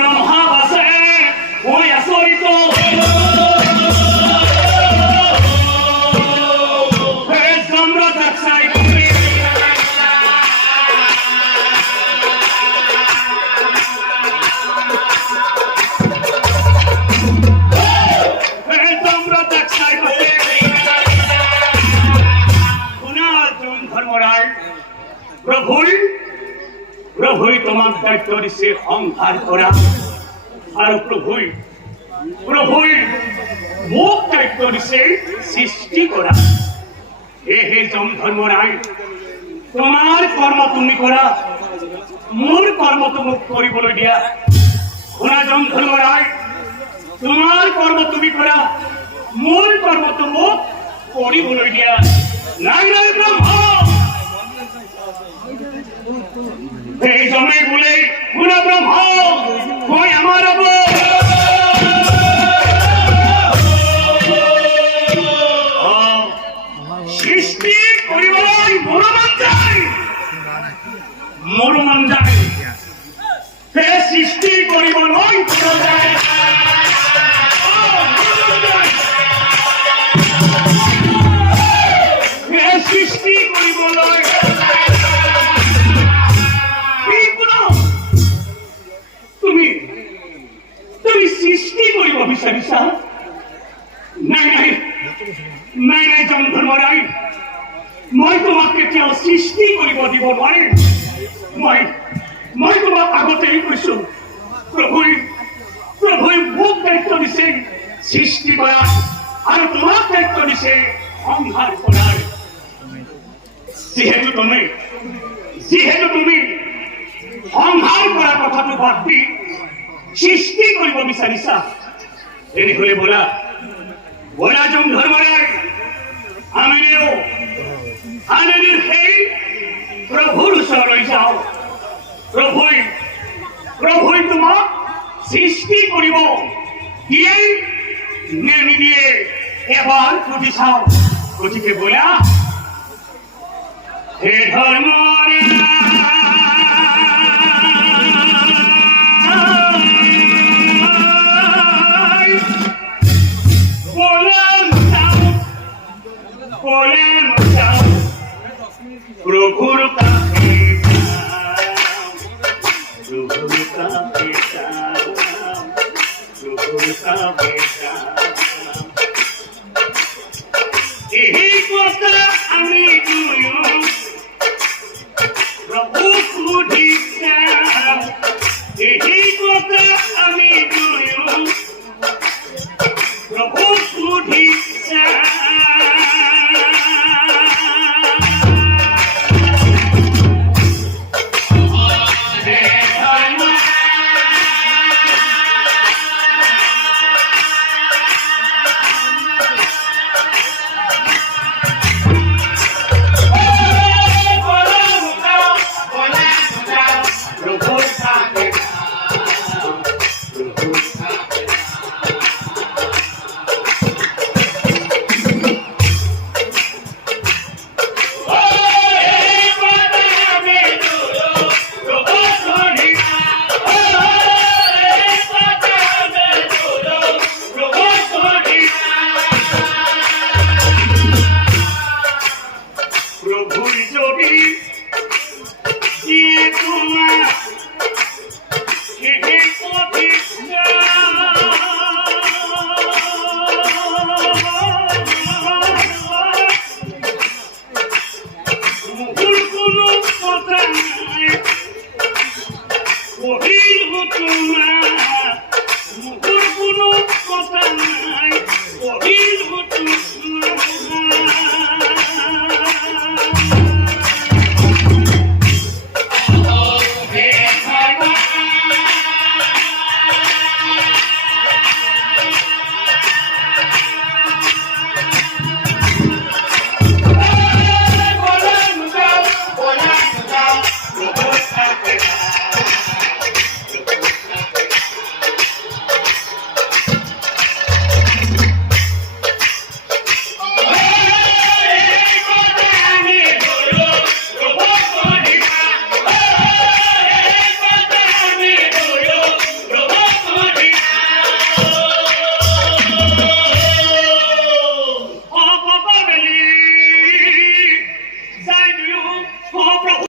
ব্রহ্মা বসে ওই আসরিত প্রভুই তোমার দায়িত্ব দিছে সংহার করা আর প্রভুই মোক দায়িত্ব দিছে সৃষ্টি করা। হে ধর্মরায়, তোমার কর্ম তুমি করা, মোৰ কর্ম তো মোক কৰিবলৈ দিয়া। শুনা ধর্মরায়, তোমার কর্ম তুমি করা, মোৰ কর্ম তো মোক কৰিবলৈ দিয়া। নাই নাই ব্রহ্ম, এই জমে বলে পুরা ব্রহ্ম কই আমার সৃষ্টি করিবাই মোর মন যায় সে সৃষ্টি করিব নয় সৃষ্টি করিব নয়। তুমি সৃষ্টি করিব বিচাৰিছা? নাই নাই নাই নাই ধৰ্মৰায়, মই তোমাক কেতিয়াও সৃষ্টি কৰিব দিব নোৱাৰিম। মই তোমাক আগতেই কৈছো, প্ৰভুই মোক দায়িত্ব দিছে সৃষ্টি কৰা আৰু তোমাক দায়িত্ব দিছে সংহাৰ কৰাৰ। যিহেতু তুমি সংহাৰ কৰাৰ কথাটো বাদ দি সৃষ্টি কৰিব বিচাৰিছা, এনেহলে বলা ধৰ্মৰায়, আমিও সেই প্ৰভুৰ ওচৰলৈ যাওঁ। প্ৰভুই তোমাক সৃষ্টি কৰিব দিয়ে নে নিদিয়ে এবাৰ সুধি চাওঁ। গতিকে বলা হে ধৰ্মৰায়, প্রভুর কাছে এই কথা আমি প্রভু সুধিছাম, এই কথা আমি প্রভু সুধিছাম। He's